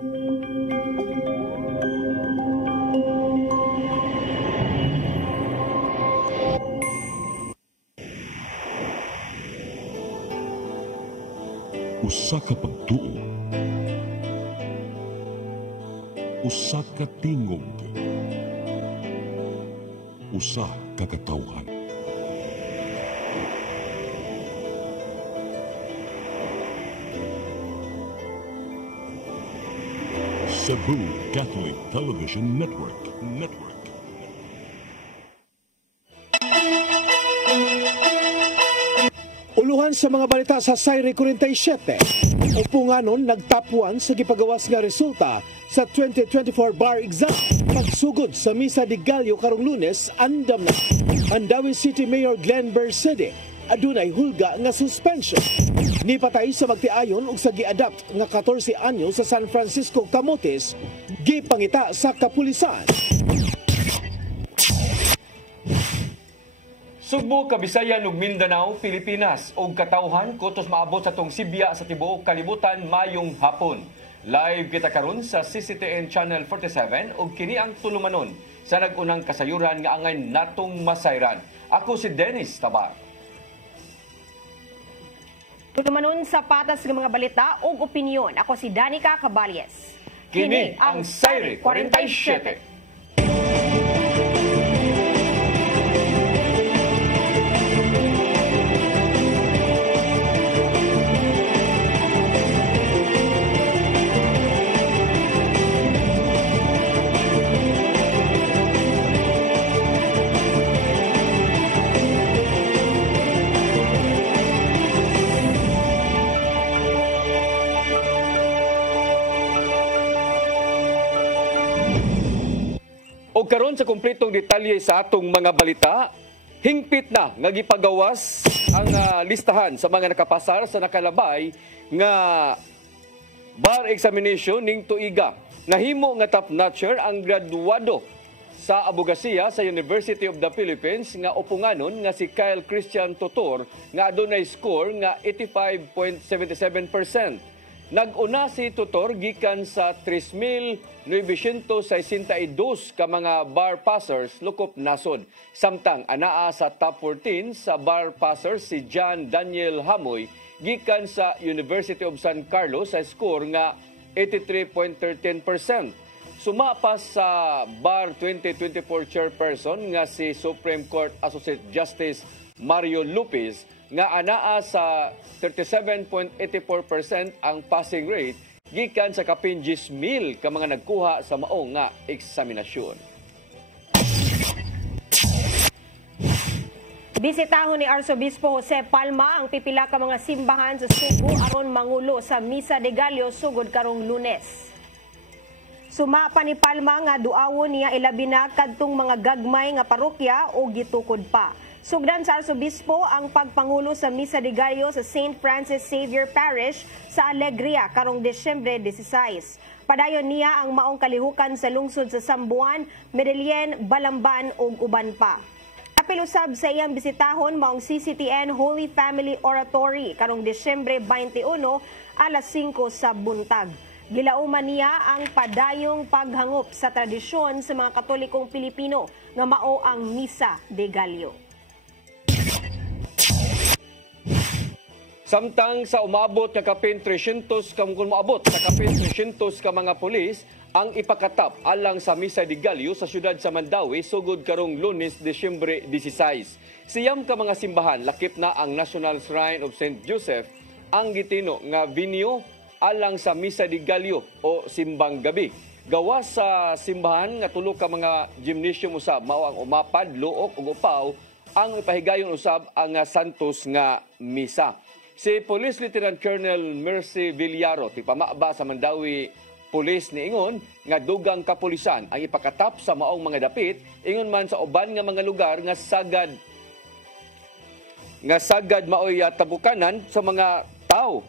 Usa ka pagtuo, usa ka tingog, usa ka katawhan. Cebu Catholic Television Network. Uluhan sa mga balita sa Sayre 47. Upunganon nagtapuan sa gipagawas nga resulta sa 2024 bar exam. Pagsugod sa Misa de Gallo karong Lunes, andam na. Andawi City Mayor Glenn Bersede adunay hulga nga suspension. Nipatay sa magtiayon ug sa gi-adapt nga 14 anyo sa San Francisco Camotes, gipangita sa kapulisan. Sugbo, Kabisayan ug Mindanao, Pilipinas ug katawhan kutos maabot sa tong Sibya sa tibuok kalibutan mayong hapon. Live kita karon sa CCTN Channel 47 ug kini ang tulumanon sa nag-unang kasayuran nga angay natong masayran. Ako si Dennis Tabar. Tulumanon sa patas ng mga balita ug opinyon. Ako si Danica Caballes. Kini ang Sayre 47. O karon sa kumpletong detalye sa atong mga balita, hingpit na nga gipagawas ang listahan sa mga nakapasar sa nakalabay nga bar examination ning tuiga. Nahimo nga top-notcher ang graduado sa abogasiya sa University of the Philippines nga upunganon nga si Kyle Christian Totor nga adunay score nga 85.77%. Nag-una si Tutor gikan sa 3,962 ka mga bar passers lukop nasod. Samtang anaa sa top 14 sa bar passers si John Daniel Hamoy gikan sa University of San Carlos sa score nga 83.13%. Sumapas sa bar 2024 chairperson nga si Supreme Court Associate Justice Mario Lopez nga anaa sa 37.84% ang passing rate gikan sa kapin 10,000 ka mga nagkuha sa maong nga eksaminasyon. Bisitahon ni Arsobispo Jose Palma ang pipila ka mga simbahan sa Cebu aron mangulo sa Misa de Gallo sugod karong Lunes. Sumapa ni Palma nga duawon niya ilabi na kadtong mga gagmay nga parokya o gitukod pa. Sugdan sa Arsobispo ang pagpangulo sa Misa de Gallo sa St. Francis Xavier Parish sa Alegria karong Desyembre 16. Padayon niya ang maong kalihukan sa lungsod sa Sambuan, Medellin, Balamban ug uban pa. Apilusab sa iyang bisitahon maong CCTN Holy Family Oratory karong Desyembre 21 alas 5 sa buntag. Gilauman niya ang padayong paghangop sa tradisyon sa mga Katolikong Pilipino nga mao ang Misa de Gallo. Samtang sa umabot nga kapin 300 kung moabot sa kapin 300 ka mga pulis ang ipakatap alang sa Misa de Gallo sa siyudad sa Mandawi sugod karong Lunes, Desyembre 16. Siyam ka mga simbahan lakip na ang National Shrine of St. Joseph ang gitino nga venue alang sa Misa de Gallo o simbang gabi. Gawas sa simbahan nga tulo ka mga gymnasium usab mao ang umapad, luok ug upaw ang ipahigayon usab ang Santos nga misa. Si Police Lieutenant Colonel Mercy Villaro tipamaba sa Mandawi Police niingon nga dugang kapulisan ang ipakatap sa maong mga dapit ingon man sa uban nga mga lugar nga sagad maoy tabukanan sa mga tao.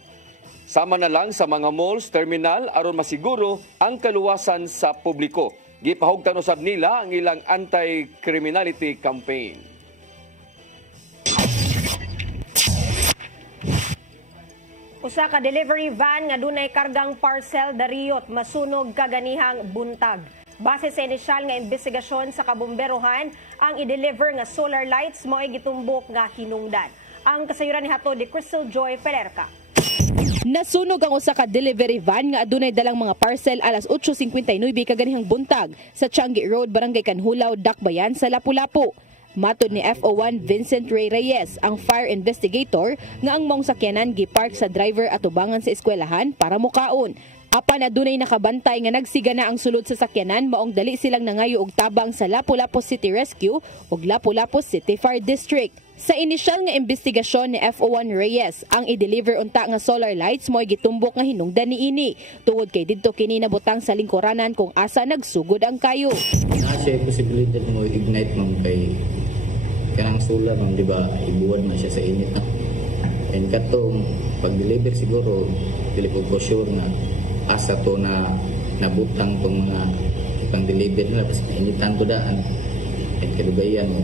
Sama na lang sa mga malls, terminal aron masiguro ang kaluwasan sa publiko. Gipahugtan usab nila ang ilang anti-criminality campaign. Usa ka delivery van nga dunay kargang parcel dariyot masunog kaganihang buntag. Base sa inisyal nga investigasyon sa kabomberohan, ang i-deliver nga solar lights mao ay gitumbok nga hinungdan. Ang kasayuran ni hato di Crystal Joy Pelerca. Nasunog ang usa ka delivery van nga adunay dalang mga parcel alas 8:59 kaganihang buntag sa Changi Road, Barangay Kanhulaw, Dakbayan sa Lapu-Lapu. Matod ni FO1 Vincent Ray Reyes, ang fire investigator, nga ang mong sakyanan gipark sa driver at ubangan sa eskwelahan para mukaon. Apan adunay nakabantay nga nagsigana ang sulod sa sakyanan, maong dali silang nangayo og tabang sa Lapu-Lapu City Rescue ug Lapu-Lapu City Fire District. Sa inisyal nga investigasyon ni FO1 Reyes, ang i-deliver unta nga solar lights mo'y gitumbok nga hinungdan niini. Tungod kay didto kini nabutang sa lingkuranan kung asa nagsugod ang kayo. Siya posibilidad mo ignite mong kay kanang solar mong di ba ibuwad na siya sa init na. And katong pag-deliver siguro dili ko sure na asa to na nabutang tong mga ipang deliver nila kasi initan to daan. And kalugayan mo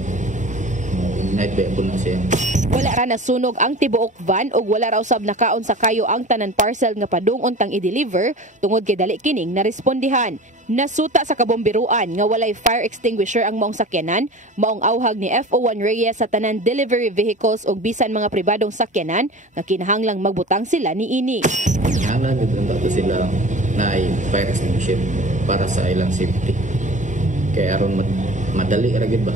ignite ba po na siya. Wala ra nasunog ang tibuok van ug wala ra usab nakaon sa kayo ang tanan parcel nga padung untang i-deliver tungod kay dali kining narespondihan. Nasuta sa kabomberuan nga walay fire extinguisher ang maong sakyanan, maong awhag ni FO1 Reyes sa tanan delivery vehicles ug bisan mga pribadong sakyanan nga kinahanglang magbutang sila niini. Kinahanglan gid ba sila na ay fire extinguisher para sa ilang safety. Kaya aron madali ra gid ba.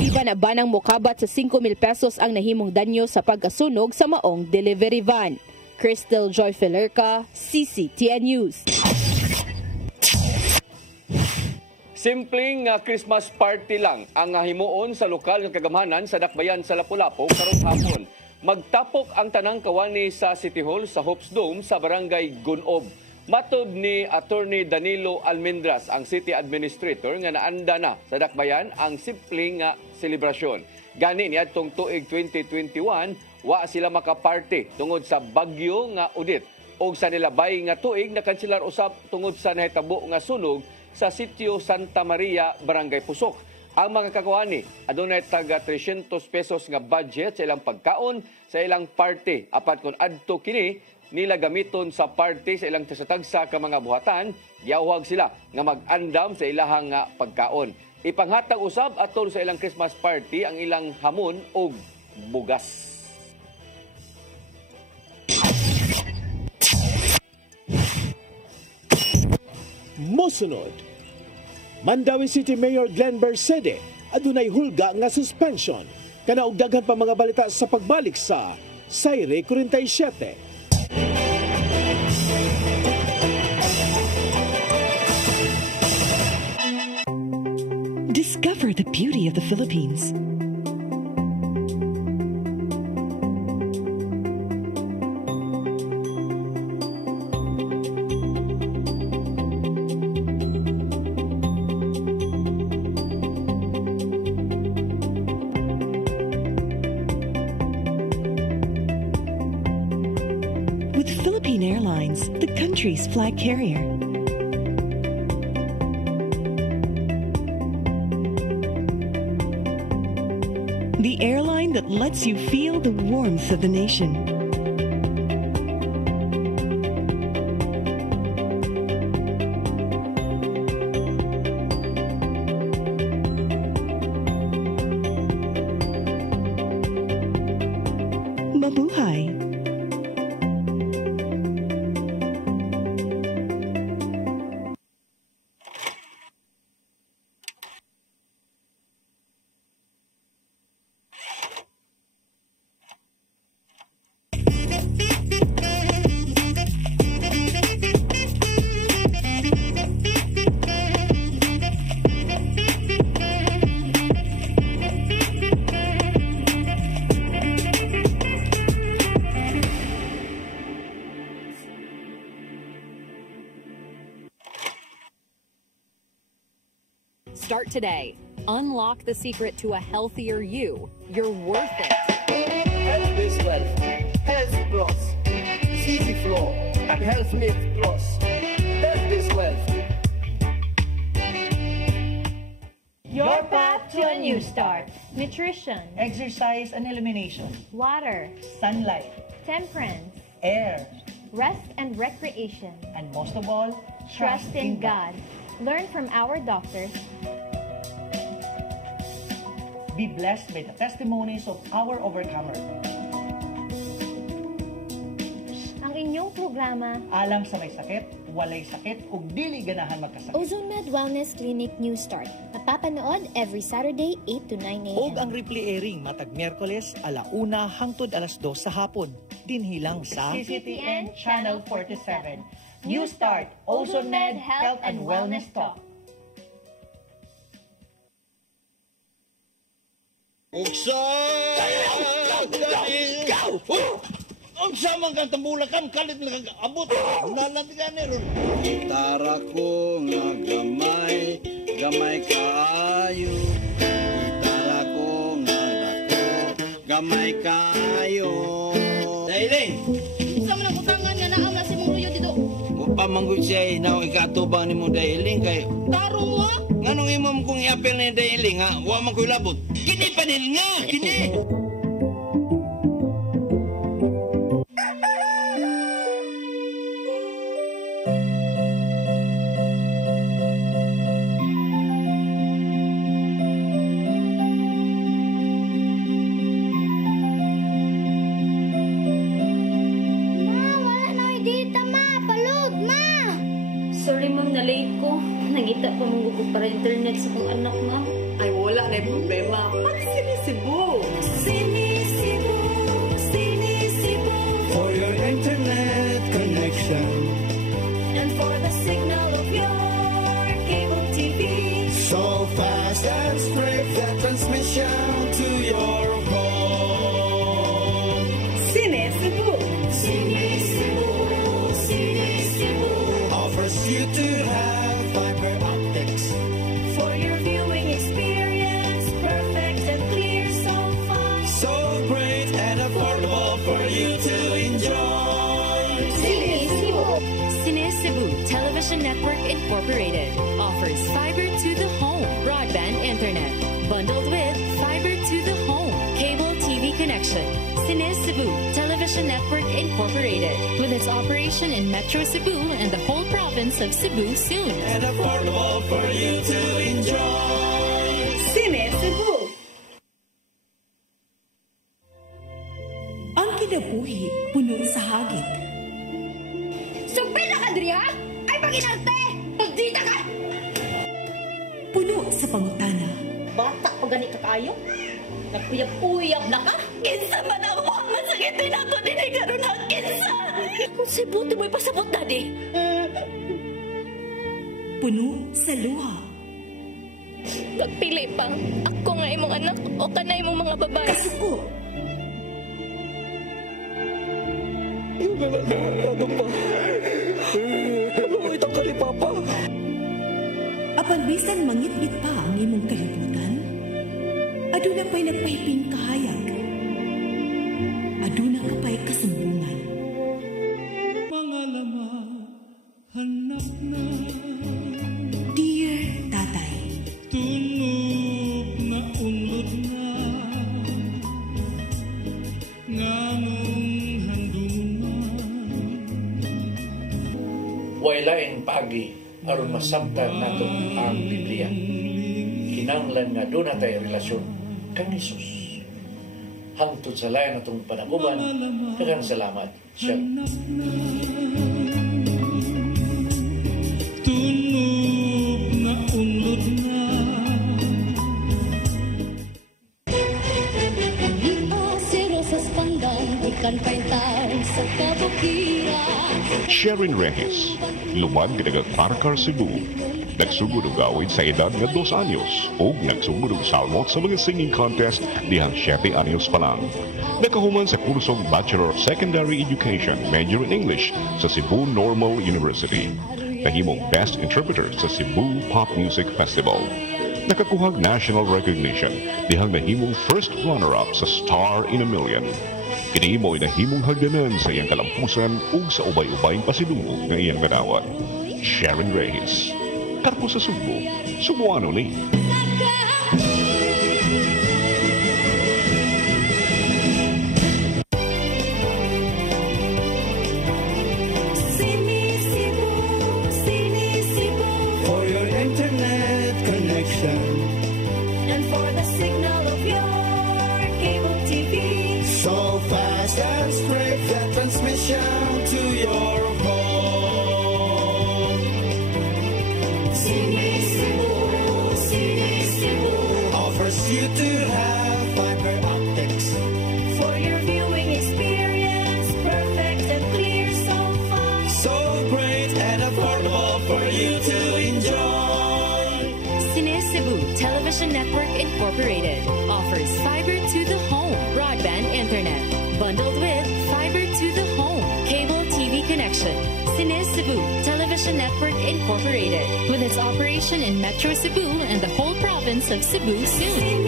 Iba na banang mokabat sa 5,000 pesos ang nahimong danyo sa pagkasunog sa maong delivery van. Crystal Joy Pelerca, CCTN News. Simpleng Christmas party lang ang himuon sa lokal nga kagamhanan sa Dakbayan sa Lapu-Lapu karong hapon. Magtapok ang tanang kawani sa City Hall sa Hopes Dome sa Barangay Gunob. Matod ni Attorney Danilo Almendras, ang City Administrator, nga naanda na sa Dakbayan ang simpleng selebrasyon. Gani niadtong tuig 2021, wa sila makaparty tungod sa bagyo nga udit. O sa nilabay nga tuig, nakansilar usab tungod sa nahitabo nga sunog sa Sitio Santa Maria, Barangay Pusok. Ang mga kakawani, adunay taga 300 pesos nga budget sa ilang pagkaon sa ilang party. Apat kung adto kini, nila gamiton sa party sa ilang tagsa ka mga buhatan, yawag sila nga mag-andam sa ilahang pagkaon. Ipanghatag usab atol sa ilang Christmas party ang ilang hamon o bugas. Mosunod, Mandawi City Mayor Glenn Bersede adunay hulga nga suspension. Kanaog daghan pa mga balita sa pagbalik sa Sayre 47. Discover the beauty of the Philippines. With Philippine Airlines, the country's flag carrier. The airline that lets you feel the warmth of the nation. Mabuhay! Start today. Unlock the secret to a healthier you. You're worth it. Health is wealth. Health Plus. Easy Flow and Health Mix Plus. Health is wealth. Your path to a new start. Nutrition, Exercise and elimination. water, Sunlight. temperance, air, rest and recreation, and most of all, trust in God. Learn from our doctors. Be blessed by the testimonies of our overcomers. Ang inyong programa, Alam sa may sakit, walay sakit, ug dili ganahan magkasakit. OzoneMed Wellness Clinic New Start. Mapapanood every Saturday, 8 to 9 a.m. Og ang replay airing matag Miyerkules, 1:00 hangtod 2:00 sa hapon. Dinhilang sa CCTN Channel 47. New Start, OzoneMed Health and Wellness Talk. Unsa man kang tambulakan kalit nag-abot nalantigan ni ron. Gitara ko nga gamay kaayo. Gitara ko nga dako gamay kaayo. Dailing. Unsa man ang utangan nga naa na si mong luyo dito? Upa manggod siya naw ikatubang ni mo Dailing kay tarong mo. Nganong imong kung i-apel ni Dailing ha? Wa man ko'y labot. Kini panil nga, kini. Nangita pa mong gusto para internet sa kong anak, ma'am. Ay, wala na yung problema. Pati sinisibo. Sinisibo, sinisibo. For your internet connection. And for the signal of your cable TV. So fast and straight that transmission to your home. Sinisibo. Sinisibo, sinisibo. Offers you to have fiber optics for your viewing experience, perfect and clear, so fast, so great and affordable for you to enjoy. Cine Cebu. Cine Cebu Television Network Incorporated offers fiber to the home broadband internet bundled with fiber to the home cable TV connection. Cine Cebu Television Network Incorporated, with its operation in Metro Cebu and the whole province of Cebu soon. And affordable for you to enjoy. Cine Cebu. Ang kinabuhi, puno sa hagit. Sugpila ka, Dria! Ay, pag-inarte! Pagdita ka! Puno sa pangutana. Bata pa gani ka tayo? Nagpuyab-puyab na ka? Kinsa man ang mga sakitin ako din ay gano'n ang kinsa! Kung si buti mo'y pasabot na di. Puno sa luha. Pagpili pa, ako nga imong anak o kanay imong mga babae. Kasuko. Yung ano pa? Ano itang ka ni Papa? Apan bisan mangit-ngit pa ang imong kalibutan, aduna pa'y nagpahiping kahayag. Aduna ka pa'y kasambungan. Mga laman, hanap na. Dear Tatay, tunog na unlod na. Nganong handungan. Wailain pagi aron masabtan nato ang Biblia. Kinahanglan nga doon natay relasyon kang Jesus. Hangtod sa layan natong panaguban, daghang salamat. Siya. Tunog na unlod na. Sharon Reyes, lumad kinagang Parcar Cebu. Nagsugod og awit sa edad nga 2 anyos o nagsugod og salmot sa mga singing contest dihang 7 anyos pa lang. Nakahuman sa kursong Bachelor of Secondary Education, Major in English sa Cebu Normal University. Nahimong Best Interpreter sa Cebu Pop Music Festival. Nakakuhag national recognition dihang nahimong first runner-up sa Star in a Million. Kini mo'y nahimong hagdanan sa iyang kalampusan ug sa ubay-ubayng pasidungog nga iyang kadawat. Sharon Reyes, karpo sa Subo, Subuano ni. transmission to your home. Cine Cebu offers you to have fiber optics For your viewing experience, perfect and clear so far. so great and affordable for you to enjoy. Cine Cebu Television Network Incorporated offers fiber to the home broadband internet bundled with fiber to the home cable TV connection. Cine Cebu Television Network Incorporated with its operation in Metro Cebu and the whole province of Cebu soon.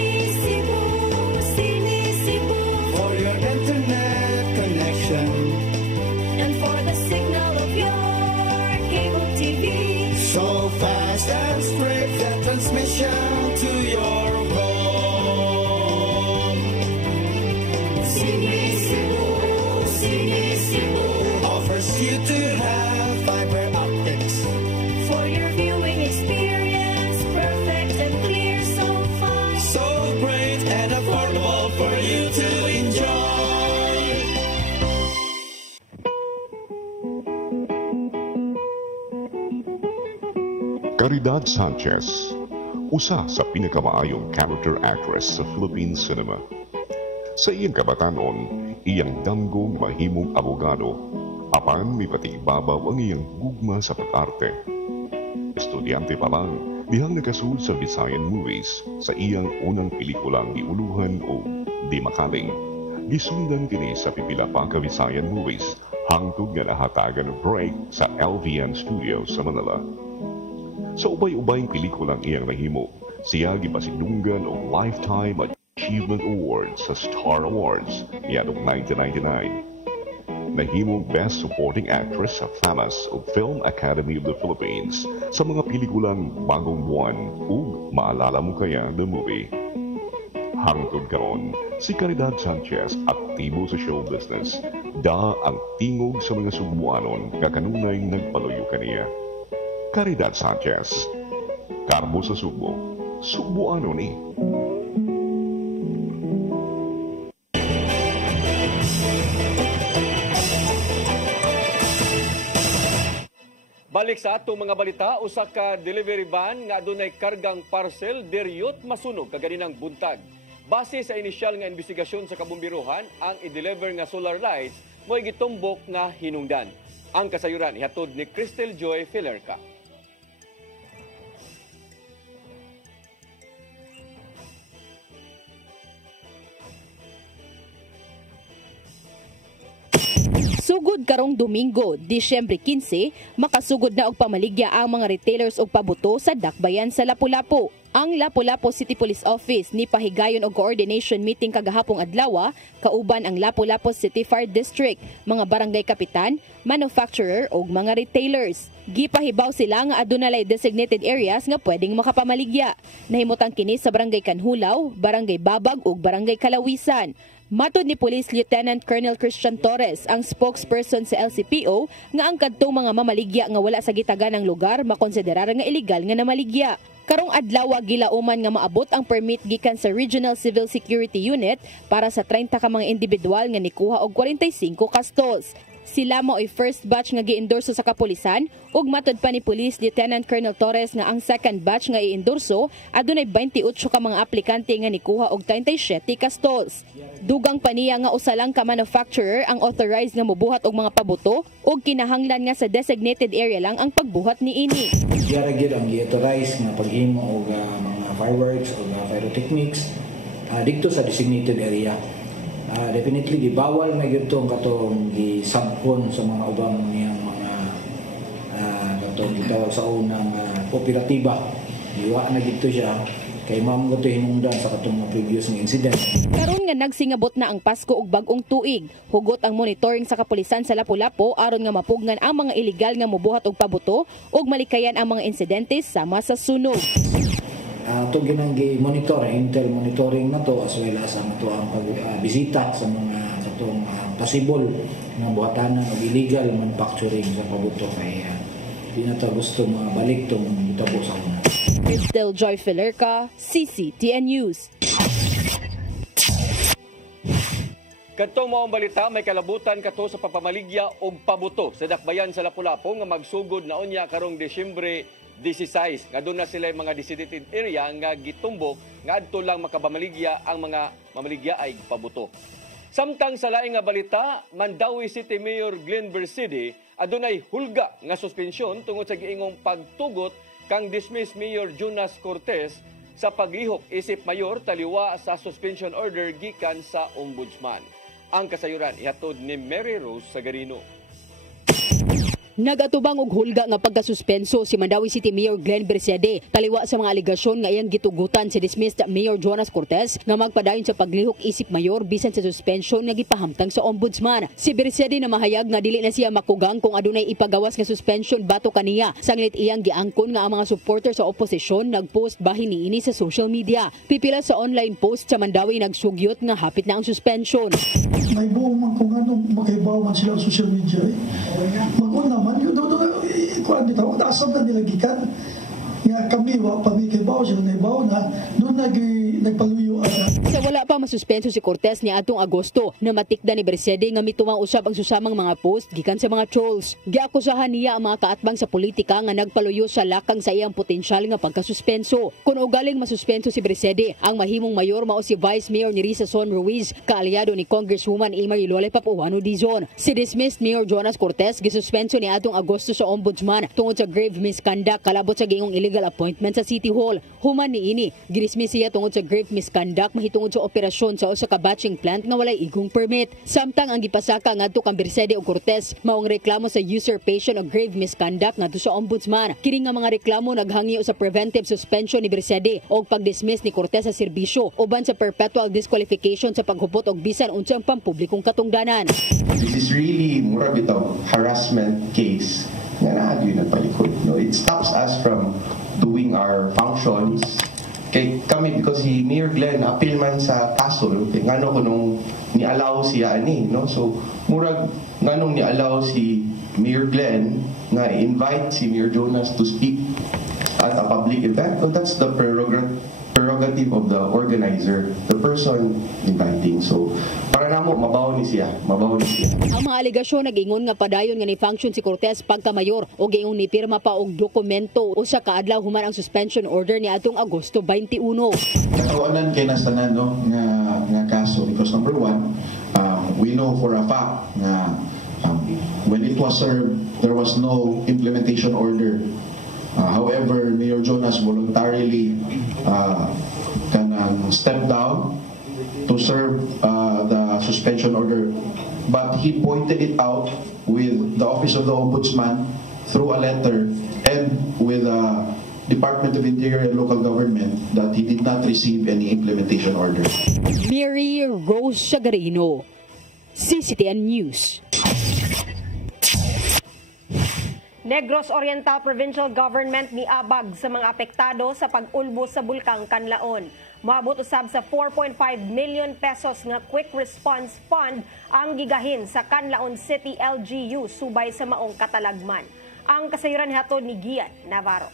Cine Cebu, For your internet connection, and for the signal of your cable TV. so fast and straight that transmission to your home. Cine Cebu Offers you to have fiber optics for your viewing experience, perfect and clear so far. so great and affordable for you to enjoy. Caridad Sanchez, usa sa pinakamaayong character actress sa Philippine cinema. Sa iyang kabatanon, iyang damgong mahimong abogado, apan may patibabaw ang iyang gugma sa pag-arte. Estudyante pa lang, dihang nakasul sa Visayan Movies sa iyang unang pelikulang Giuluhan o Di Makaling. Gisundan kini sa pipila pa ka Visayan Movies hangtod nga nahatagan ng break sa LVN Studios sa Manila. Sa ubay-ubayng pelikulang iyang nahimo, siya gipasidunggan og Lifetime Achievement Award sa Star Awards niadtong 1999. Nahimong Best Supporting Actress sa FAMAS o Film Academy of the Philippines sa mga pelikulang Bagong Buwan ug Maalala Mo Kaya the Movie. Hangtod karon, si Caridad Sanchez aktibo sa show business. Da ang tingog sa mga Subuanon nga kanunay nagpaluyo kaniya. Caridad Sanchez, Karbo sa Subo, Subuano ni. Balik sa atong mga balita, usa ka delivery van nga adunay kargang parcel diryot masunog kaganinang buntag. Base sa inisyal nga investigasyon sa kabumbiruhan, ang i-deliver nga solar lights mo'y gitumbok nga hinungdan. Ang kasayuran ihatod ni Crystal Joy Filerca. Sugod karong Domingo, Disyembre 15, makasugod na og pamaligya ang mga retailers og pabuto sa Dakbayan sa Lapu-Lapu. Ang Lapu-Lapu City Police Office ni pahigayon og coordination meeting kagahapong adlaw kauban ang Lapu-Lapu City Fire District, mga barangay kapitan, manufacturer ug mga retailers. Gipahibaw sila nga adunay designated areas nga pwedeng makapamaligya. Nahimutang kini sa Barangay Kanhulaw, Barangay Babag ug Barangay Kalawisan. Matod ni Police Lieutenant Colonel Christian Torres, ang spokesperson sa LCPO, nga ang kadtong mga mamaligya nga wala sa gitaganang lugar makonsiderar nga illegal nga namaligya. Karong adlaw gilauman nga maabot ang permit gikan sa Regional Civil Security Unit para sa 30 ka mga individual nga nikuha og 45 kastos. Sila mo ay first batch nga gi-endorso sa kapulisan ug matod pa ni Police Lieutenant Colonel Torres nga ang second batch nga i-endorso adunay 28 ka mga aplikante nga nikuha og 37 kastos. Dugang pa niya nga usa lang ka manufacturer ang authorized nga mobuhat og mga pabuto ug kinahanglan nga sa designated area lang ang pagbuhat niini. Diara gyud ang gi-authorize nga paghimo og mga fireworks o pyrotechnics dito sa designated area. Definitely gibawal na gyud tong katong gisabkon sa mga ubang niyang mga katong gitawag sa unang kooperatiba. Diwa na gito siya kay ma'am ko hinungdan sa katong previous nga incident. Karon nga nagsingabot na ang Pasko ug bag-ong tuig, hugot ang monitoring sa kapulisan sa Lapu-Lapu aron nga mapugnan ang mga illegal nga mobuhat og pabuto ug malikayan ang mga insidente sama sa sunog. Ito ginang monitor, intel monitoring na to as well as ang ito ang pagbisita sa mga katong possible na buhatanan o illegal manufacturing sa pabuto kay di na to gusto mabalik itong itabo sa una. Crystal Joy Filerca, CCTN News. Kadtong maong balita, may kalabutan kato sa papamaligya og pabuto sa dakbayan sa Lapu-Lapu nga magsugod na unya karong Disyembre 16. Nga doon na sila mga designated area nga gitumbok nga adto lang makabamaligya ang mga mamaligya ay pabuto. Samtang sa laing nga balita, Mandawi City Mayor Glenn Bersidi adunay hulga nga suspensyon tungod sa giingong pagtugot kang dismissed Mayor Jonas Cortez sa paglihok isip mayor taliwa sa suspension order gikan sa ombudsman. Ang kasayuran ihatod ni Mary Rose Sagarino. Nagatubang og hulga nga pagkasuspenso si Mandawi City Mayor Glenn Bersidi taliwa sa mga aligasyon nga iyang gitugutan si dismissed Mayor Jonas Cortez nga magpadayon sa paglihok isip mayor bisan sa suspension nga gipahamtang sa ombudsman. Si Bersidi na mahayag nga dili na siya makugang kung adunay ipagawas nga suspension bato kaniya. Sanglit iyang giangkon nga ang mga supporter sa oposisyon nagpost bahin niini sa social media. Pipila sa online post sa Mandawi nagsugyot nga hapit na ang suspension. May buong man kung anong makibaw man sila sa social media mag-una man yun kuan bitaw asam na nilagikan nga kami wa pamikibaw sila naibaw na doon nagpaluyo sa wala pa masuspenso si Cortez ni atong Agosto na matikda ni Bersidi nga mituwang usab ang susamang mga post gikan sa mga trolls. Giakusahan niya ang mga kaatbang sa politika nga nagpaluyo sa lakang sa iyang potensyal nga pagkasuspenso. Kung ugaling masuspenso si Bersidi, ang mahimong mayor mao si Vice Mayor ni Risa Son Ruiz, kaalyado ni Congresswoman Imari Lollipop Uwano Dizon. Si dismissed Mayor Jonas Cortez gisuspenso ni atong Agosto sa ombudsman tungod sa grave misconduct kalabot sa giingong illegal appointment sa City Hall. Human niini, ginismiss siya tungod sa grave misconduct mahitungod sa operasyon sa usa ka batching plant nga walay igong permit. Samtang ang gipasaka ngadto kang Bersidi ug Cortez maong reklamo sa usurpation o grave misconduct ngadto sa ombudsman. Kini nga mga reklamo naghangyo sa preventive suspension ni Bersidi og pagdismiss ni Cortez sa serbisyo uban sa perpetual disqualification sa paghupot og bisan unsang pampublikong katungdanan. This is really mura bitaw harassment case nga naadyo na palikod. No, it stops us from doing our functions. Kay kami because si Mayor Glenn appeal man sa kaso kay ngano kunong ni-allow siya ani no, so murag nganong ni-allow si Mayor Glenn na invite si Mayor Jonas to speak at a public event. So that's the prerogative of the organizer, the person inviting. So para namo mabaw ni siya. Ang mga aligasyon nag-ingon nga padayon nga ni function si Cortez pagka-mayor o gayong ni pirma pa og dokumento usa ka adlaw human ang suspension order ni atong Agosto 21. Katawanan kay nasanan no nga kaso because number one, we know for a fact na when it was served there was no implementation order. However, Mayor Jonas voluntarily stepped down to serve the suspension order, but he pointed it out with the Office of the Ombudsman through a letter and with the Department of Interior and Local Government that he did not receive any implementation order. Mary Rose Sagarino, CCTN News. Negros Oriental Provincial Government niabag sa mga apektado sa pag-ulbo sa bulkang Kanlaon. Moabot usab sa 4.5 million pesos nga quick response fund ang gigahin sa Kanlaon City LGU subay sa maong katalagman. Ang kasayuran hatod ni Gian Navarro.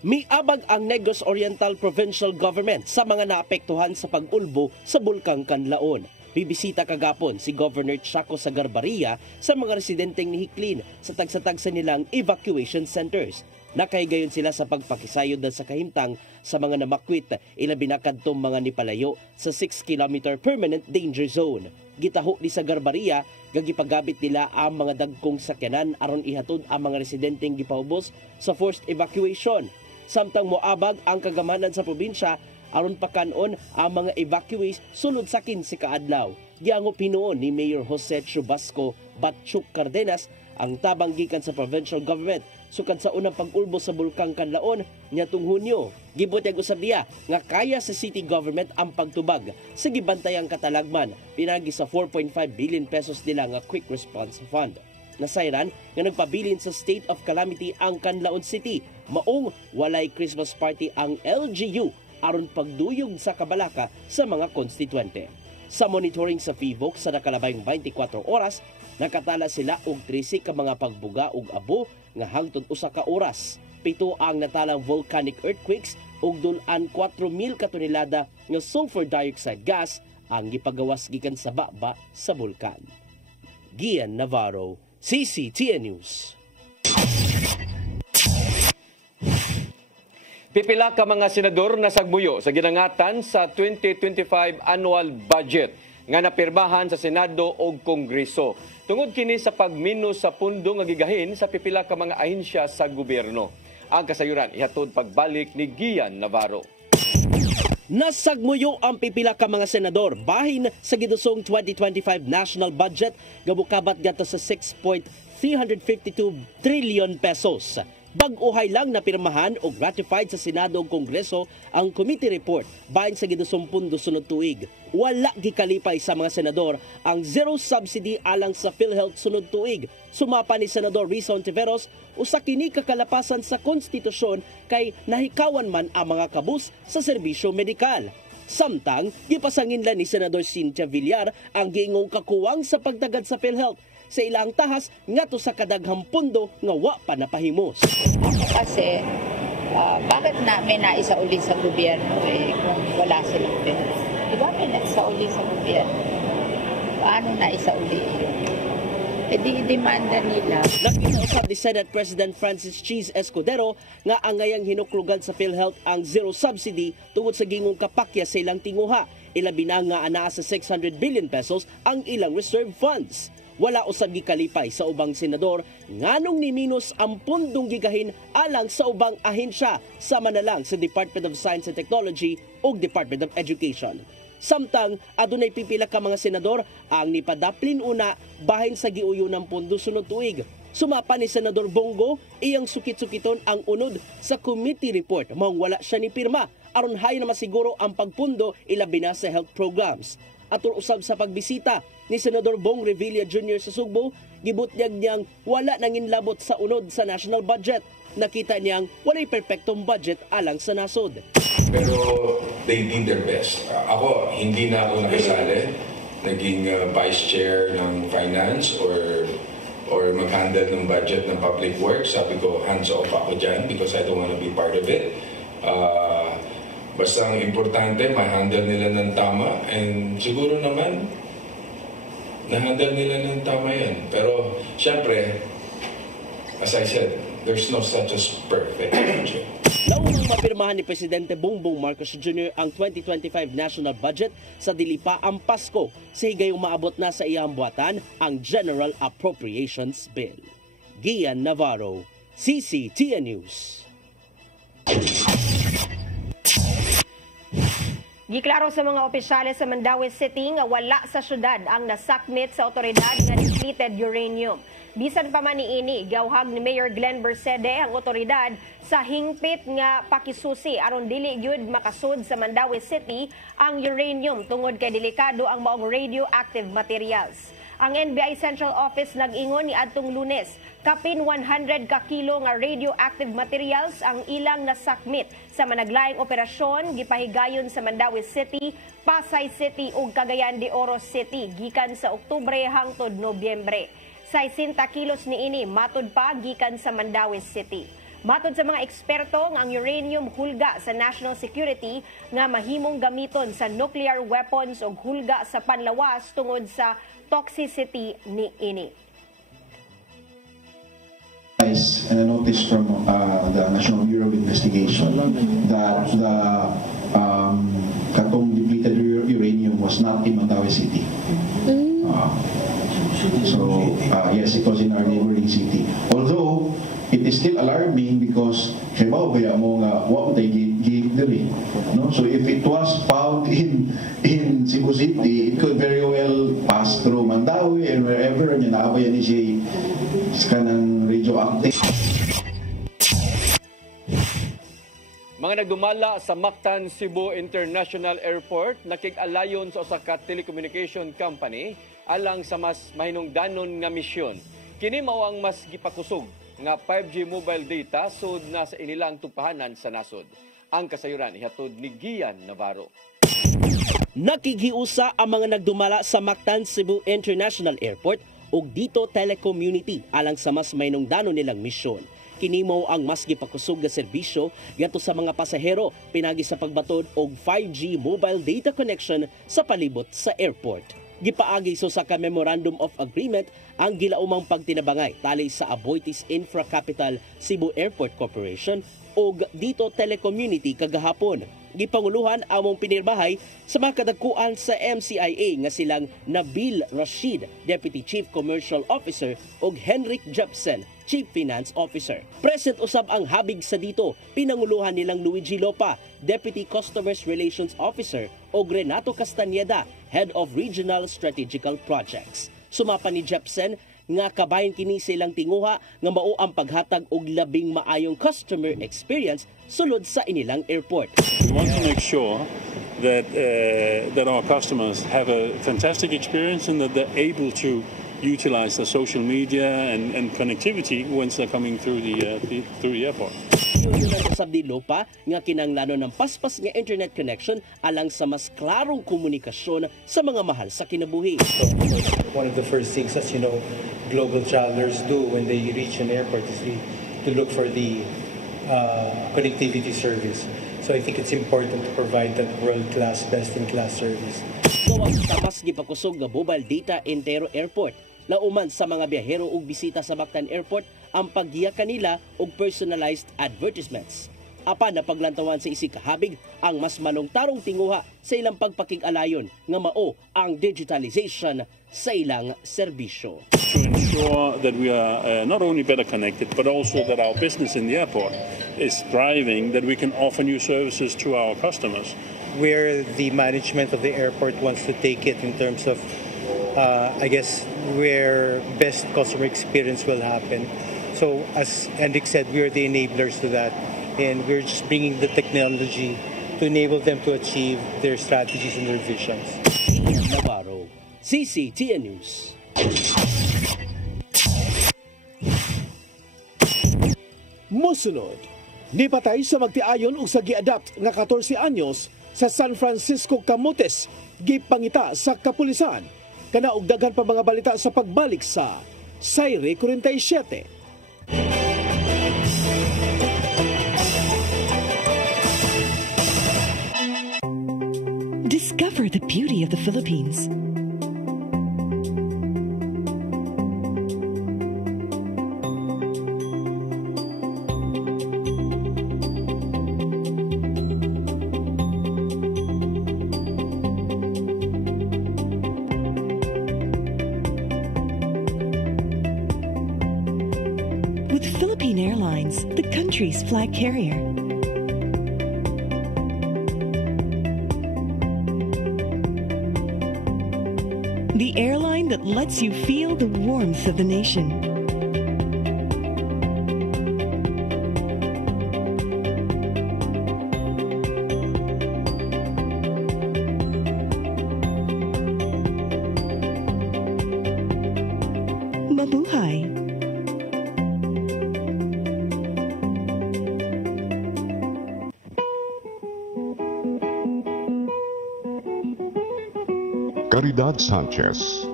Miabag ang Negros Oriental Provincial Government sa mga naapektuhan sa pag-ulbo sa bulkang Kanlaon. Bibisita kagapon si Governor Chaco Sagarbarria sa mga residenteng nihiklin sa tagsa-tagsa nilang evacuation centers. Nakahigayon sila sa pagpakisayod sa kahimtang sa mga namakwit ilabi na kadtong mga nipalayo sa 6-kilometer permanent danger zone. Gitaho ni Sagarbarria gagipagabit nila ang mga dagkong sakyanan aron ihatod ang mga residenteng gipahubos sa forced evacuation. Samtang moabag ang kagamanan sa probinsya aron pakanon ang mga evacuees sulod sa 15 kaadlaw. Giango pinuon ni Mayor Jose Chubasco Batchuk Cardenas ang tabang gikan sa provincial government sukad sa unang pag-ulbo sa bulkang Kanlaon niadtong Hunyo. Gibutyag usab niya nga kaya sa city government ang pagtubag sa gibantayang katalagman pinagi sa 4.5 billion pesos nila nga quick response fund. Nasayran nga nagpabilin sa state of calamity ang Kanlaon City maong walay Christmas party ang LGU aron pagduyog sa kabalaka sa mga konstituente. Sa monitoring sa FIVOC sa nakalabayng 24 oras, nakatala sila og 13 ka mga pagbuga og abo nga hangtod usa ka oras. 7 ang natalang volcanic earthquakes ug dulan 4,000 ka tonelada nga sulfur dioxide gas ang gipagawas gikan sa baba sa bulkan. Gian Navarro, CCTN News. Pipila ka mga senador na sagbuyo sa ginangatan sa 2025 annual budget nga napirmahan sa Senado o Kongreso. Tungod kini sa pagminus sa pundo nga gigahin sa pipila ka mga ahensya sa gobyerno. Ang kasayuran ihatod pagbalik ni Gian Navarro. Nasagmuyo ang pipila ka mga senador bahin sa gidusong 2025 national budget gabukabat gato sa 6.352 trillion pesos. Bag-uhay lang napirmahan o ratified sa Senado o Kongreso ang committee report bahin sa gidusong pundo sunod tuig. Wala gikalipay sa mga senador ang zero subsidy alang sa PhilHealth sunod tuig. Sumapa ni Senador Risa Ontiveros usa kini kakalapasan sa konstitusyon kay nahikawan man ang mga kabus sa serbisyo medikal. Samtang gipasanginlan ni Senador Cynthia Villar ang giingong kakuwang sa pagtagad sa PhilHealth sa ilang tahas ngadto sa kadaghang pundo nga wa pa napahimos. Kasi bakit namin naisauli sa gobyerno kung wala silang PhilHealth? Di ba may naisauli sa gobyerno? Paano naisauli yun? Di-demanda nila. Nakinausap ni Senate President Francis Cheese Escudero nga ang ngayang hinuklugan sa PhilHealth ang zero subsidy tungod sa gingong kapakya sa ilang tinguha. Ilabi na nga anaa sa 600 billion pesos ang ilang reserve funds. Wala usab gikalipay sa ubang senador nganong niminus ang pundong gigahin alang sa ubang ahensya sama na lang sa Department of Science and Technology ug Department of Education. Samtang adunay pipila ka mga senador ang nipadaplin una bahin sa giuyo ng pundo sunod tuig. Sumapa ni Senador Bongo iyang sukit-sukiton ang unod sa committee report mao wala siya ni pirma aron hayon na masiguro ang pagpundo ilabi na sa health programs. Atul usab sa pagbisita ni Senador Bong Revilla Jr. sa Sugbo, gibutyag niyang wala nanginlabot sa unod sa national budget. Nakita niyang walay perpektong budget alang sa nasod. Pero they did their best. Ako, hindi na ako nakisali. Naging vice chair ng finance or mag-handle ng budget ng public works. Sabi ko, hands off ako dyan because I don't want to be part of it. Basta ang importante, ma-handle nila ng tama. And siguro naman, na-handle nila ng tama yan. Pero, syempre, as I said, there's no such as perfect budget. Naunang mapirmahan ni Presidente Bongbong Marcos Jr. ang 2025 national budget sa dili pa ang Pasko sa higayong maabot na sa iyang buhatan ang General Appropriations Bill. Gian Navarro, CCTN News. Giklaro sa mga opisyales sa Mandaue City nga wala sa syudad ang nasakmit sa otoridad nga depleted uranium. Bisan pa man niini, gawhag ni Mayor Glenn Bercede ang otoridad sa hingpit nga pakisusi aron dili gyud makasud sa Mandaue City ang uranium tungod kay delikado ang maong radioactive materials. Ang NBI Central Office nag-ingon ni adtong Lunes, kapin 100 ka kilo nga radioactive materials ang ilang nasakmit sa managlaing operasyon gipahigayon sa Mandaue City, Pasay City ug Cagayan de Oro City gikan sa Oktubre hangtod Nobyembre. 60 kilos niini matud pa gikan sa Mandaue City. Matud sa mga eksperto ang uranium hulga sa national security nga mahimong gamiton sa nuclear weapons ug hulga sa panlawas tungod sa toxicity niini. And a notice from the National Bureau of Investigation that the katong depleted uranium was not in Mandaue City. Yes, it was in our neighboring city. Although, it is still alarming because halimbawa kaya mo nga wa mo tay gig diri, no? So if it was found in Cebu City, it could very well pass through Mandaue and wherever niya naabayan ni siya kanang radioactive. Mga nagdumala sa Mactan Cebu International Airport nakig-alayon sa usa ka telecommunication company alang sa mas mahinungdanon nga misyon. Kini mao ang mas gipakusog nga 5G mobile data sud na sa inilang tupahanan sa nasod. Ang kasayuran ihatod ni Gian Navarro. Nakigiusa ang mga nagdumala sa Mactan Cebu International Airport ug dito telecommunity alang sa mas mahinungdanon nilang misyon. kini mao ang mas gipakusog nga serbisyo ngadto sa mga pasahero pinagi sa pagbatod og 5G mobile data connection sa palibot sa airport. Gipaagi sa ka Memorandum of Agreement ang gilaumang pagtinabangay tali sa Aboitiz Infra Capital Cebu Airport Corporation og Dito Telecommunity kagahapon. Gipanguluhan among pinirbahay sa mga kadagkuan sa MCIA nga silang Nabil Rashid, Deputy Chief Commercial Officer ug Henrik Jepsen, Chief Finance Officer. Present usab ang habig sa dito, pinanguluhan nilang Luigi Lopa, Deputy Customers Relations Officer ug Renato Castañeda, Head of Regional Strategical Projects. Sumapa ni Jepsen nga kabayan kini silang tinguha nga mao ang paghatag og labing maayong customer experience sulod sa inilang airport. We want to make sure that that our customers have a fantastic experience and that they're able to utilize the social media and connectivity once they're coming through the airport. Usab di Lopa nga kinanglanon ng paspas nga internet connection alang sa mas klarong komunikasyon sa mga mahal sa kinabuhi. One of the first things, as you know, global travelers do when they reach an airport is to look for the connectivity service. So I think it's important to provide that world-class, best-in-class service. So ang tamas gipakusog nga mobile data entero airport. Lauman sa mga biyahero ug bisita sa Mactan Airport ang paggiya kanila og personalized advertisements. Apan na paglantawan sa isig kahabig ang mas malungtarong tinguha sa ilang pagpakig-alayon nga mao ang digitalization sa ilang serbisyo. To ensure that we are not only better connected, but also that our business in the airport is thriving, that we can offer new services to our customers. Where the management of the airport wants to take it in terms of, I guess, where best customer experience will happen. So as Henrik said, we are the enablers to that. And we're just bringing the technology to enable them to achieve their strategies and their visions. Navarro, CCTN News. Mosunod, nipatay sa magtiayon ug sa gi-adapt nga 14 anyos sa San Francisco Camotes, gipangita sa kapulisan. Kana og daghan pa mga balita sa pagbalik sa Sayre 47. Discover the beauty of the Philippines. With Philippine Airlines, the country's flag carrier. The airline that lets you feel the warmth of the nation. Mabuhay! Caridad Sanchez,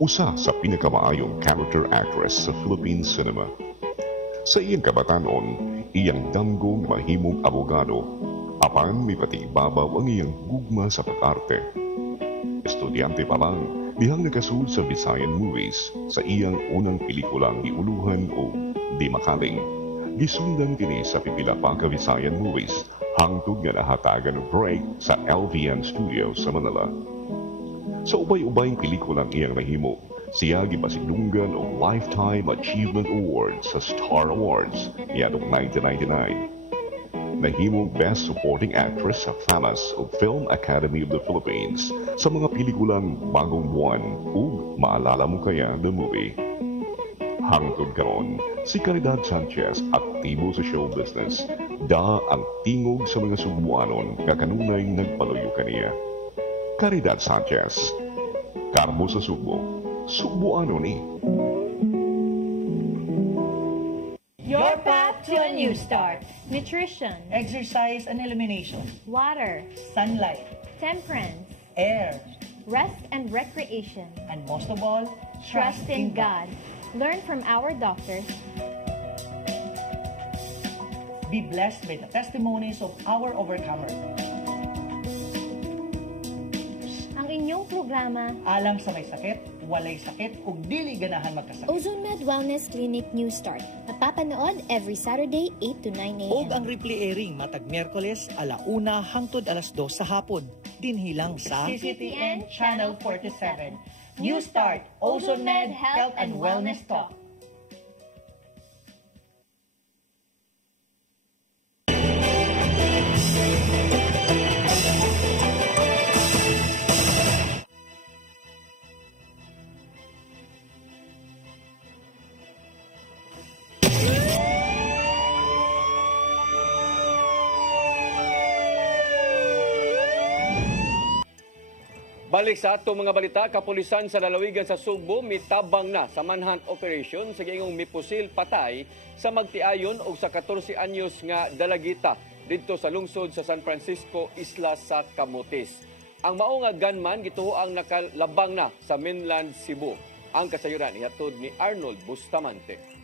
usa sa pinakamaayong character actress sa Philippine cinema. Sa iyang kabatanon, iyang damgong mahimong abogado, apan may patibabaw ang iyang gugma sa pag-arte. Estudyante pa lang, dihang nagasuod sa Visayan Movies sa iyang unang pelikulang Giuluhan o Di Makaling. Gisundan kini sa pipila pa ka Visayan Movies hangtod nga nahatagan ng break sa LVN Studio sa Manila. Sa ubay-ubayng pelikulang iyang nahimo, siya gipasidunggan og Lifetime Achievement Award sa Star Awards niadtong 1999. Nahimong Best Supporting Actress sa FAMAS o Film Academy of the Philippines sa mga pelikulang Bagong Buwan ug Maalala Mo Kaya the Movie. Hangtod karon, si Caridad Sanchez aktibo sa show business, da ang tingog sa mga Subuanon nga kanunay nagpaluyo kaniya. Caridad Sanchez, Karmo sa Subo, Subuano ni. Your path to a new start. Nutrition. Exercise and elimination. Water. Sunlight. Temperance. Air. Rest and recreation. And most of all, trust in God. Learn from our doctors. be blessed by the testimonies of our overcomers. Ang inyong programa, Alang sa may sakit, walay sakit, ug dili ganahan magkasakit. Ozone Med Wellness Clinic New Start. Napapanood every Saturday, 8 to 9 a.m. Og ang replay airing matag Miyerkules, 1:00 hangtod 2:00 sa hapon. Dinhilang sa CCTN Channel 47. New Start, Ozone Med Health and Wellness Talk. Balik sa atong mga balita, kapulisan sa lalawigan sa Sugbo mitabang na sa manhunt operation sa gayong mipusil patay sa magtiayon o sa 14 anyos nga dalagita dito sa lungsod sa San Francisco, Isla sa Camotes. Ang mao nga gunman gituo ang nakalabang na sa mainland Cebu. Ang kasayuran ihatod ni Arnold Bustamante.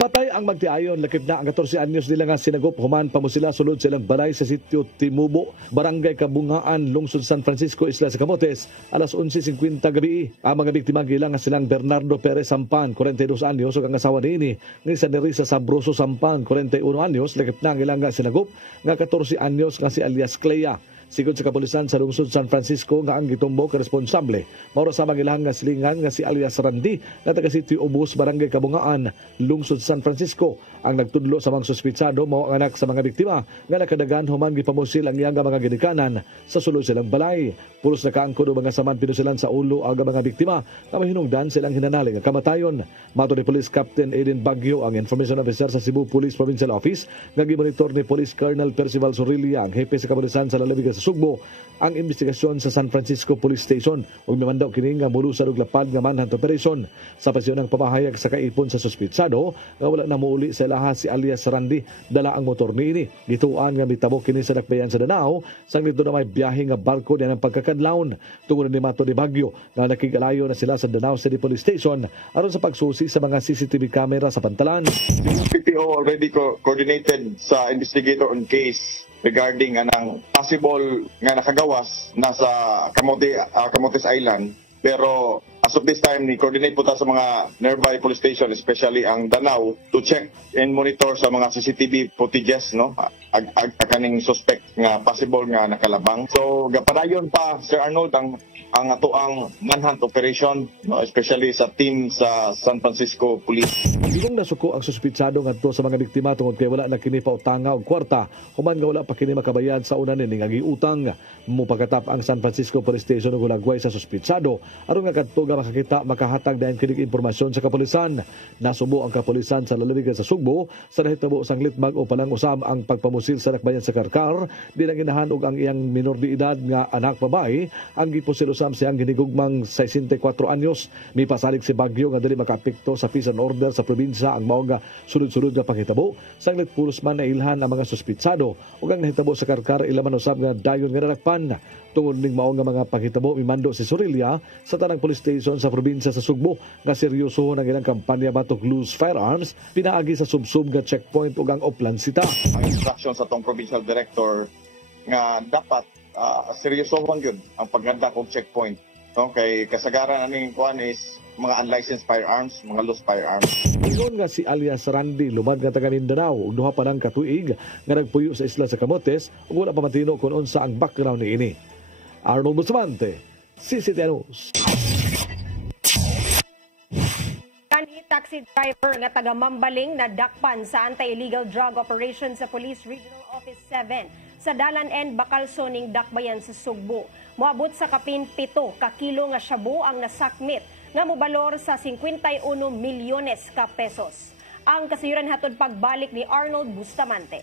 Patay ang magtiayon, lakip na ang 14 anyos nila nga sinagop human pa mo sila sulod silang balay sa sitio Timubo, Barangay Kabungaan, Lungsod San Francisco, Isla sa Camotes, alas 11:50 gabi. Ang mga biktima gilang nga silang Bernardo Perez Sampan, 42 anyos, ug ang asawa niini ni San Nerissa Sabroso Sampan, 41 anyos, lakip na ang ilang nga sinagop nga 14 anyos nga si alias Clea. Sigon sa kapulisan sa lungsod San Francisco nga ang gitumbok responsable mao sa mangilang nga silingan nga si alias Randy nga taga Sitio Ubos, Barangay Kabungaan, lungsod San Francisco. Ang nagtudlo sa mga suspitsado mao ang anak sa mga biktima nga nakadagan human gipamusil ang iyang mga ginikanan sa sulod silang balay. Pulos na kaangkod o mga saman pinusilan sa ulo ang mga biktima nga mahinungdan silang hinanaling nga kamatayon. Mato ni Police Captain Aiden Baguio, ang information officer sa Cebu Police Provincial Office, nga gimonitor ni Police Colonel Percival Sorilla, ang hepe sa kapulisan sa lalawigan sa Sugbo, ang investigasyon sa San Francisco Police Station ug mimandaw kini nga mulusan og lapad nga manhunt operation. Sa pasyon ng pamahayag sa kaipon sa suspitsado nga wala na muuli sa ilaha si alias Randy, dala ang motor niini. Gituan nga mitabo kini sa dakbayan sa Danao sang dito na may biyahe nga barko diyan ang pagkakadlawon. Tungod ni Mato ni Baguio nga nakigalayo na sila sa Danao City Police Station aron sa pagsusi sa mga CCTV camera sa pantalan. PPO already coordinated sa investigator on case regarding anang possible nga nakagawas nasa Camotes Island, pero as of this time ni coordinate po ta sa mga nearby police station, especially ang Danao, to check and monitor sa mga CCTV footages, no, kaning suspect nga possible nga nakalabang. So gapadayon pa Sir Arnold ang ato ang manhunt operation, no, especially sa team sa San Francisco Police. Igong nasuko ang suspitsado ngadto sa mga biktima tungod kay wala na kini pautanga og kwarta human nga wala pa kini makabayad sa una ni nga giutang. Mupakatap ang San Francisco Police Station og hulagway sa suspitsado aron nga kadto nga makakita makahatag dayon kini impormasyon sa kapulisan. Nasubo ang kapulisan sa lalawigan sa Sugbo sa nahitabo sang litmag o palang usab ang pagpamusil sa dakbayan sa Karkar, bilang inahan og ang iyang minor de edad nga anak babae ang gipusil usab siyang ginigugmang 64 anyos. May pasalig si Baguio nga dili makaapekto sa peace and order sa probinsya ang mao nga sulod-sulod nga panghitabo. Sanglit pulos man na ilhan ang mga suspitsado ug ang nahitabo sa Karkar ilaman usab nga dayon nga nadakpan. Tungod ning mao nga mga panghitabo mimando si Sorilla sa tanang police station sa probinsya sa Sugbo nga seryoso ang ilang kampanya batok loose firearms pinaagi sa subsub nga checkpoint ug ang Oplan Cita. Ang instruction sa tong provincial director nga dapat seryosohon yun ang paghanda kong checkpoint. Okay, kasagaran aning kuan is mga unlicensed firearms, mga loose firearms. Ingon nga si alias Randy, lumad nga taga Mindanao, ug duha pa lang katuig nga nagpuyo sa Isla sa Camotes ug wala pa matino kung unsa ang background niini. Arnold Bustamante, CCTN News. Kanhi taxi driver nga taga Mambaling na dakpan sa anti-illegal drug operation sa Police Regional Office 7 sa Dalan N Bacalsoning Dakbayan sa Sugbo. Moabot sa kapin 7 ka kilo nga shabu ang nasakmit nga mobalor sa 51 milyones ka pesos. Ang kasayuran hatod pagbalik ni Arnold Bustamante.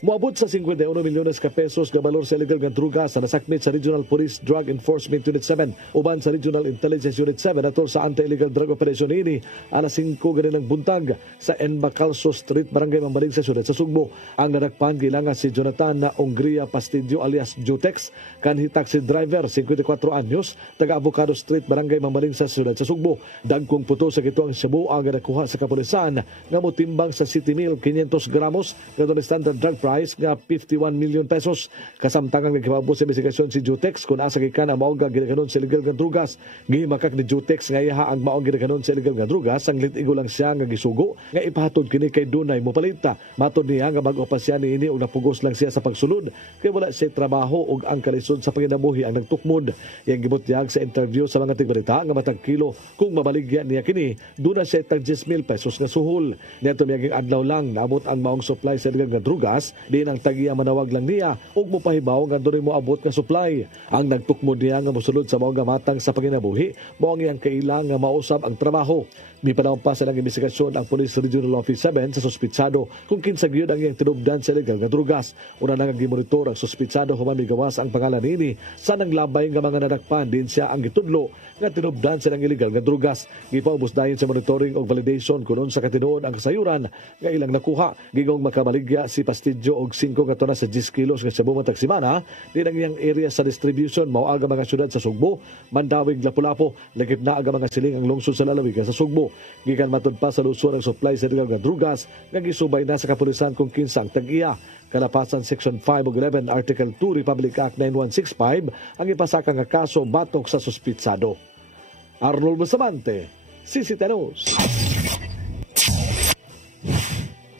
Moabot sa 51 milyones ka pesos nga balor sa illegal nga drugas na nasakmit sa Regional Police Drug Enforcement Unit 7 uban sa Regional Intelligence Unit 7 atol sa anti-illegal drug operation ini alas 5 ganinang buntag sa Enbacalso Street, Barangay Mambaling sa siyudad sa Sugbo. Ang nadakpan gilangan si Jonathan na Ongria Pastidio alias Jutex, kanhi taxi driver 54 anyos, taga Avocado Street, Barangay Mambaling sa siyudad sa Sugbo. Dagkong puto sa gituang Cebu ang nakuha sa kapulisan nga motimbang sa 7,500 gramos nga doon standard drug price nga 51 million pesos. Kasamtangang nagkipabot sa investigasyon si Jutex kung asa gikan ang maong ginakanon sa illegal nga drugas. Gihimakak ni Jutex nga iha ang maong ginakanon sa illegal nga drugas ang litigo lang siya nga gisugo nga ipahatod kini kay Dunay mopalita. Matod niya nga bag-o pa siya niini og napugos lang siya sa pagsulod kay wala siya trabaho og ang kalisod sa panginabuhi ang nagtukmod. Yang gibutyag sa interview sa mga tigbalita nga matag kilo kung mabaligya niya kini duna siya tag 10,000 pesos nga suhol. Niadto miyaging adlaw lang naabot ang maong supply sa illegal nga drugas. Di nang tagiya manawag lang niya ug mopahibaw nga doon mo abot nga supply. Ang nagtukmod niya nga mosulod sa mga matang sa panginabuhi mao ang iyang kailang nga mausab ang trabaho. Mipanahon pa sa ng investigasyon ang Police Regional Office 7 sa suspitsado kung kinsa gyud ang iyang tinubdan sa illegal nga drugas. Una nang gimonitor ang suspitsado human migawas ang pangalan nini sa nanglabay nga mga nadakpan din siya ang gitudlo nga tinubdan sa ng illegal nga drugas. Gipaubos dayon sa monitoring og validation kunon sa katinuod ang kasayuran nga ilang nakuha. Gigong makabaligya si Pastidio og 5 nga tona sa 10 kilos nga Cebu matag semana din ang iyang area sa distribution mao aga mga syudad sa Sugbo, Mandawig, Lapu-Lapu, lagip na aga mga siling ang lungsod sa lalawigan sa Sugbo. Gikan matud pa sa lusur ang supply sa illegal nga drugas nga gisubay na sa kapulisan kung kinsang tag-iya. Kalapasan Section 5 ug 11 Article 2 Republic Act 9165 ang ipasaka nga kaso batok sa suspitsado. Arnold Bustamante, CCTV News.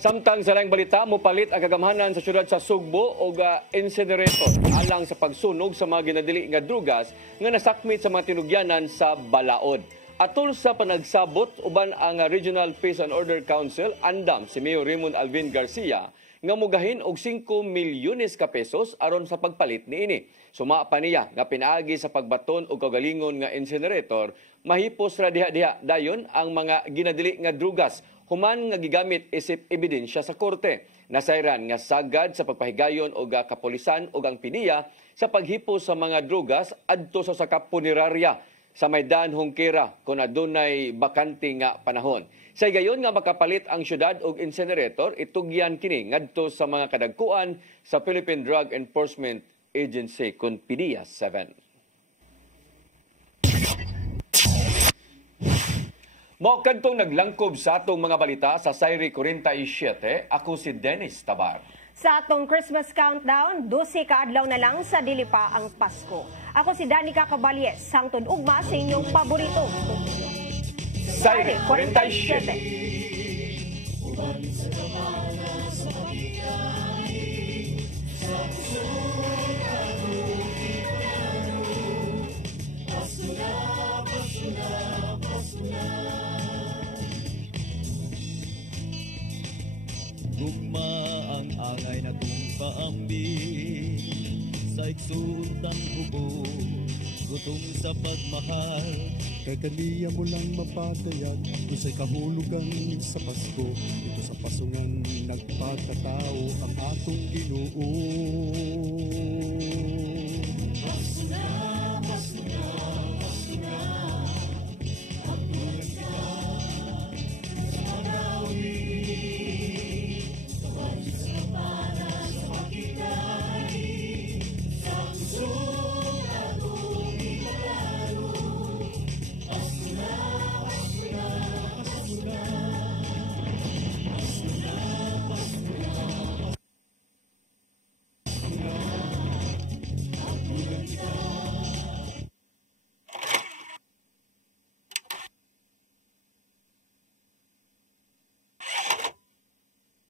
Samtang sa laing balita, mupalit ang kagamhanan sa syudad sa Sugbo o incinerator alang sa pagsunog sa mga ginadili nga drugas nga nasakmit sa mga tinugyanan sa Balaod. Atol sa panagsabot uban ang Regional Peace and Order Council, andam si Mayor Raymond Alvin Garcia nga mugahin og 5 milyones ka pesos aron sa pagpalit niini. Suma pa niya nga pinaagi sa pagbaton og kaugalingon nga incinerator, mahipos ra diha-diha dayon ang mga ginadili nga drugas human nga gigamit isip ebidensya sa korte. Nasayran nga sagad sa pagpahigayon og kapulisan og ang piniya sa paghipos sa mga drugas adto sa kapunerarya sa Maydan Hongkera kung adunay bakante nga panahon. Sa gayon nga makapalit ang syudad og incinerator, itugyan kini ngadto sa mga kadagkuan sa Philippine Drug Enforcement Agency kun PDEA 7. Mao kadtong naglangkob sa atong mga balita sa Sayri 47, ako si Dennis Tabar. Sa atong Christmas countdown, 12 ka adlaw na lang sa dili pa ang Pasko. Ako si Danica Caballes, hangtod ugma sa inyong paborito. Sayri 47. Gugma ang angay na kong kaambing sa iksuntang hubo, gutom sa pagmahal. Kay kaniya mo lang mapatayag, kusay kahulugan sa Pasko. Ito sa pasungan nagpagkatao ang atong Ginoo.